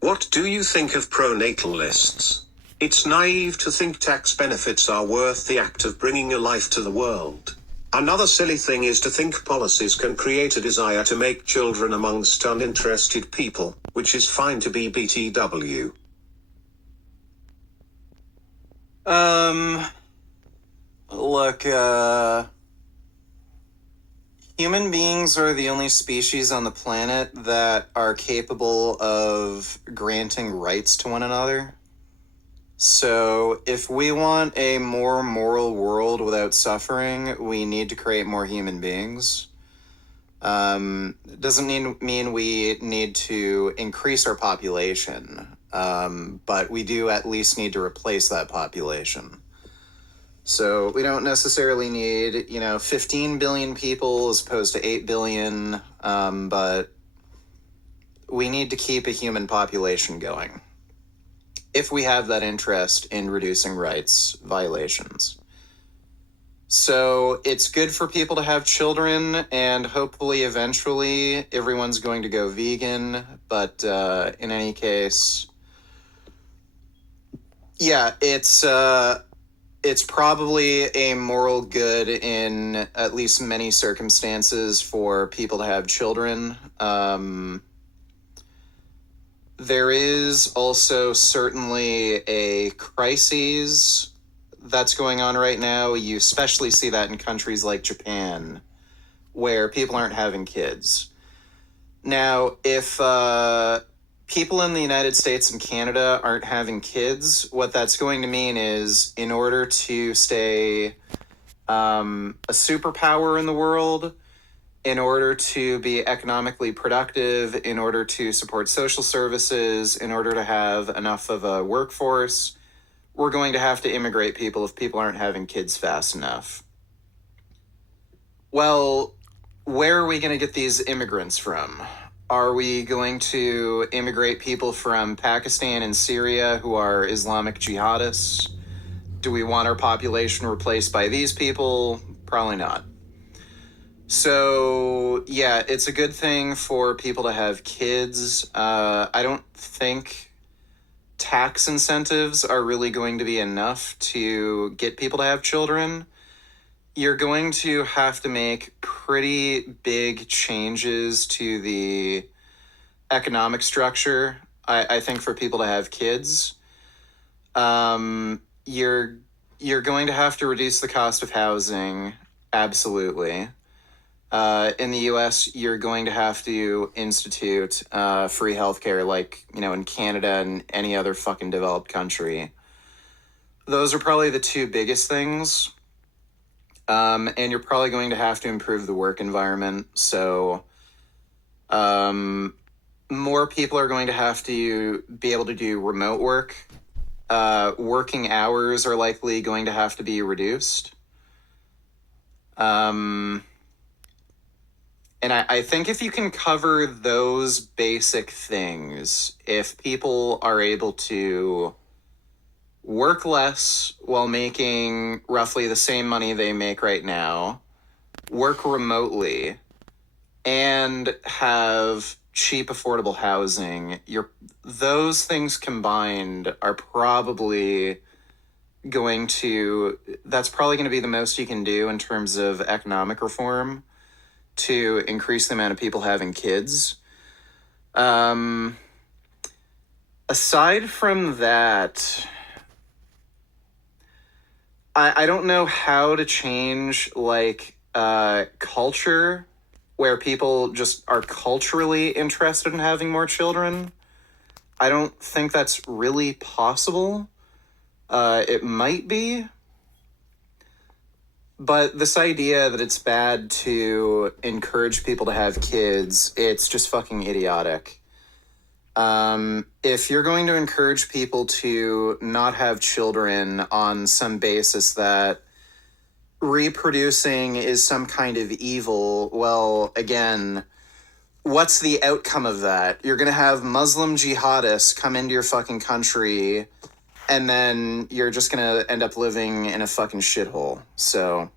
What do you think of pronatalists? It's naive to think tax benefits are worth the act of bringing a life to the world. Another silly thing is to think policies can create a desire to make children amongst uninterested people, which is fine to be BTW. Look, human beings are the only species on the planet that are capable of granting rights to one another. So, if we want a more moral world without suffering, we need to create more human beings. It doesn't mean we need to increase our population, but we do at least need to replace that population. So we don't necessarily need, 15 billion people as opposed to 8 billion, but we need to keep a human population going if we have that interest in reducing rights violations. So it's good for people to have children, and hopefully eventually everyone's going to go vegan, but in any case, yeah, it's probably a moral good in at least many circumstances for people to have children. There is also certainly a crisis that's going on right now. You especially see that in countries like Japan, where people aren't having kids. Now, if people in the United States and Canada aren't having kids, what that's going to mean is, in order to stay a superpower in the world, in order to be economically productive, in order to support social services, in order to have enough of a workforce, we're going to have to immigrate people if people aren't having kids fast enough. Well, where are we going to get these immigrants from? Are we going to immigrate people from Pakistan and Syria who are Islamic jihadists? Do we want our population replaced by these people? Probably not. So, yeah, it's a good thing for people to have kids. I don't think tax incentives are really going to be enough to get people to have children. You're going to have to make pretty big changes to the economic structure, I think, for people to have kids. You're going to have to reduce the cost of housing, absolutely. In the U.S., you're going to have to institute free healthcare, like, in Canada and any other fucking developed country. Those are probably the two biggest things. And you're probably going to have to improve the work environment. So more people are going to have to be able to do remote work. Working hours are likely going to have to be reduced. And I think if you can cover those basic things, if people are able to work less while making roughly the same money they make right now, work remotely, and have cheap, affordable housing, those things combined are probably that's probably going to be the most you can do in terms of economic reform to increase the amount of people having kids. Aside from that, I don't know how to change culture where people just are culturally interested in having more children. I don't think that's really possible. It might be. But this idea that it's bad to encourage people to have kids, it's just fucking idiotic. If you're going to encourage people to not have children on some basis that reproducing is some kind of evil, well, again, what's the outcome of that? You're going to have Muslim jihadists come into your fucking country, and then you're just going to end up living in a fucking shithole. So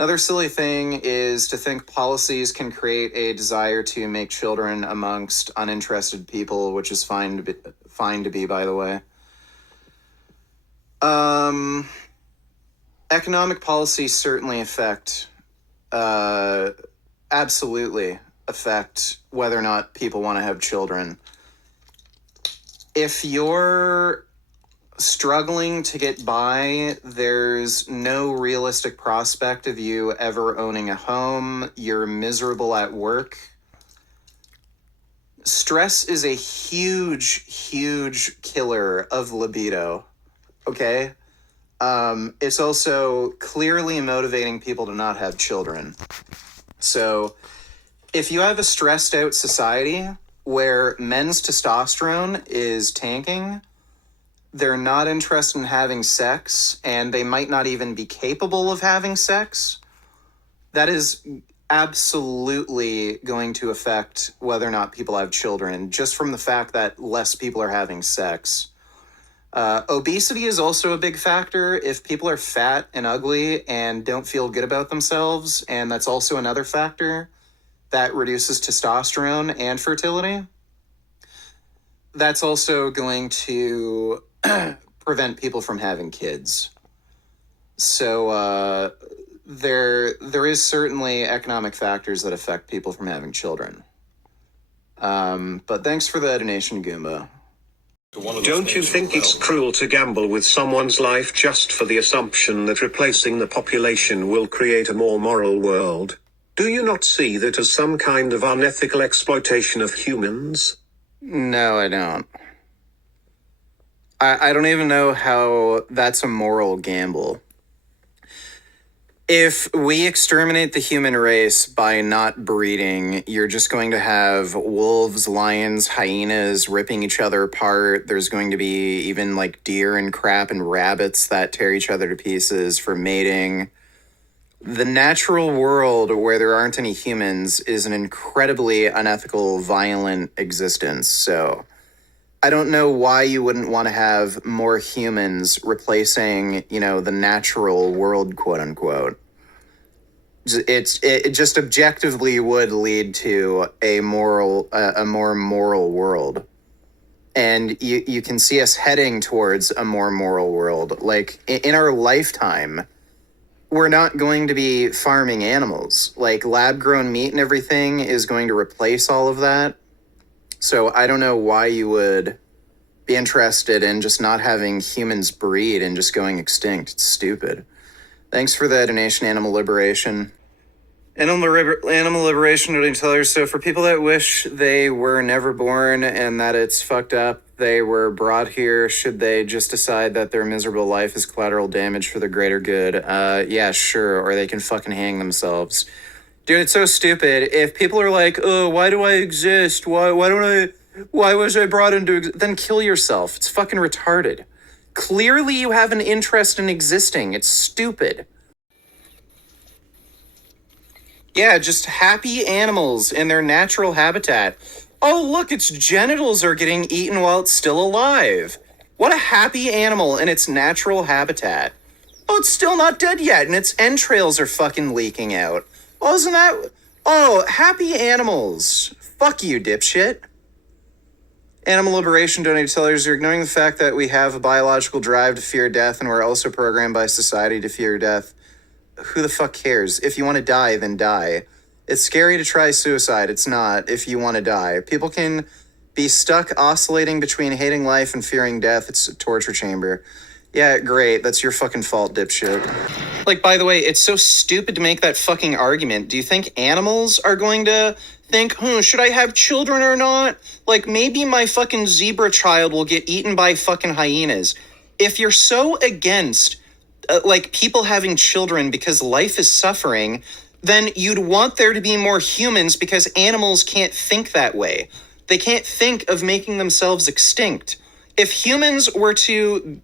Another silly thing is to think policies can create a desire to make children amongst uninterested people, which is fine to be, by the way. Economic policies certainly absolutely affect whether or not people want to have children. If you're struggling to get by, there's no realistic prospect of you ever owning a home, you're miserable at work. Stress is a huge killer of libido, okay? It's also clearly motivating people to not have children. So if you have a stressed out society where men's testosterone is tanking, they're not interested in having sex, and they might not even be capable of having sex, that is absolutely going to affect whether or not people have children, just from the fact that less people are having sex. Obesity is also a big factor. If people are fat and ugly and don't feel good about themselves, and that's also another factor that reduces testosterone and fertility, that's also going to prevent people from having kids. So there is certainly economic factors that affect people from having children. But thanks for the donation, Goomba. Don't you think it's cruel to gamble with someone's life just for the assumption that replacing the population will create a more moral world? Do you not see that as some kind of unethical exploitation of humans? No, I don't. I don't even know how that's a moral gamble. If we exterminate the human race by not breeding, you're just going to have wolves, lions, hyenas ripping each other apart. There's going to be even like deer and crap and rabbits that tear each other to pieces for mating. The natural world where there aren't any humans is an incredibly unethical, violent existence. So I don't know why you wouldn't want to have more humans replacing, the natural world, quote unquote. It just objectively would lead to a more moral world. And you can see us heading towards a more moral world. Like in our lifetime, we're not going to be farming animals. Like lab-grown meat and everything is going to replace all of that. So I don't know why you would be interested in just not having humans breed and just going extinct. It's stupid. Thanks for the donation, Animal Liberation. Animal Liberation donating tellers. So for people that wish they were never born and that it's fucked up, they were brought here, should they just decide that their miserable life is collateral damage for the greater good? Yeah, sure. Or they can fucking hang themselves. Dude, it's so stupid. If people are like, oh, why do I exist? Why was I brought into then kill yourself. It's fucking retarded. Clearly you have an interest in existing. It's stupid. Yeah, just happy animals in their natural habitat. Oh, look, its genitals are getting eaten while it's still alive. What a happy animal in its natural habitat. Oh, it's still not dead yet, and its entrails are fucking leaking out. Oh, isn't that... Oh, happy animals. Fuck you, dipshit. Animal Liberation donated tellers, you're ignoring the fact that we have a biological drive to fear death, and we're also programmed by society to fear death. Who the fuck cares? If you want to die, then die. It's scary to try suicide. It's not if you want to die. People can be stuck oscillating between hating life and fearing death. It's a torture chamber. Yeah, great. That's your fucking fault, dipshit. Like, by the way, it's so stupid to make that fucking argument. Do you think animals are going to think, should I have children or not? Like, maybe my fucking zebra child will get eaten by fucking hyenas. If you're so against people having children because life is suffering, then you'd want there to be more humans because animals can't think that way. They can't think of making themselves extinct. If humans were to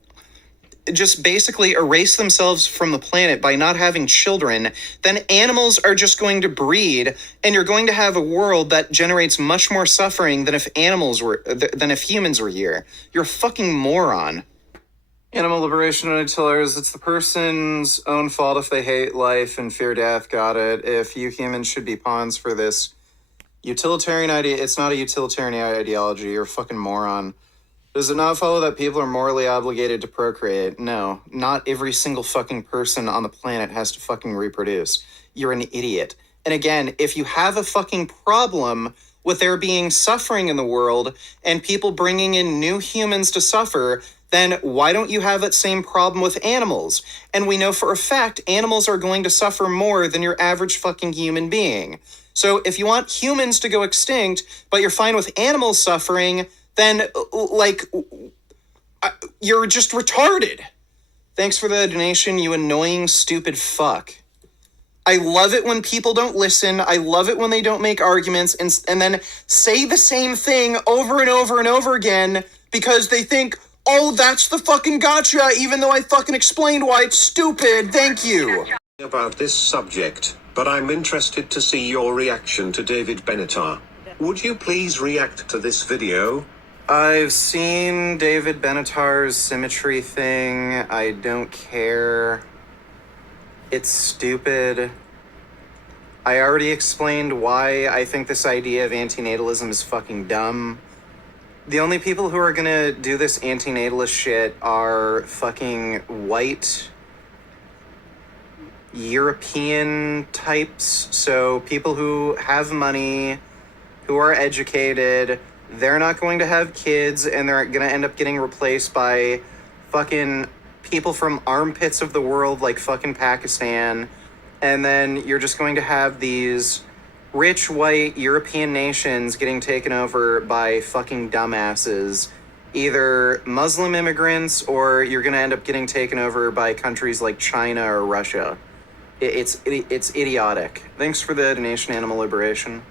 just basically erase themselves from the planet by not having children, then animals are just going to breed, and you're going to have a world that generates much more suffering than if humans were here. You're a fucking moron. Animal liberation utilitarians, it's the person's own fault if they hate life and fear death. Got it. If you humans should be pawns for this utilitarian idea, it's not a utilitarian ideology. You're a fucking moron. Does it not follow that people are morally obligated to procreate? No. Not every single fucking person on the planet has to fucking reproduce. You're an idiot. And again, if you have a fucking problem with there being suffering in the world and people bringing in new humans to suffer, then why don't you have that same problem with animals? And we know for a fact animals are going to suffer more than your average fucking human being. So if you want humans to go extinct, but you're fine with animals suffering, then, you're just retarded. Thanks for the donation, you annoying, stupid fuck. I love it when people don't listen. I love it when they don't make arguments and then say the same thing over and over and over again because they think, oh, that's the fucking gotcha, even though I fucking explained why it's stupid. Thank you. About this subject, but I'm interested to see your reaction to David Benatar. Would you please react to this video? I've seen David Benatar's symmetry thing. I don't care. It's stupid. I already explained why I think this idea of antinatalism is fucking dumb. The only people who are gonna do this antinatalist shit are fucking white European types. So people who have money, who are educated, they're not going to have kids, and they're going to end up getting replaced by fucking people from armpits of the world like fucking Pakistan. And then you're just going to have these rich white European nations getting taken over by fucking dumbasses, either Muslim immigrants, or you're going to end up getting taken over by countries like China or Russia. It's idiotic. Thanks for the donation, Animal Liberation.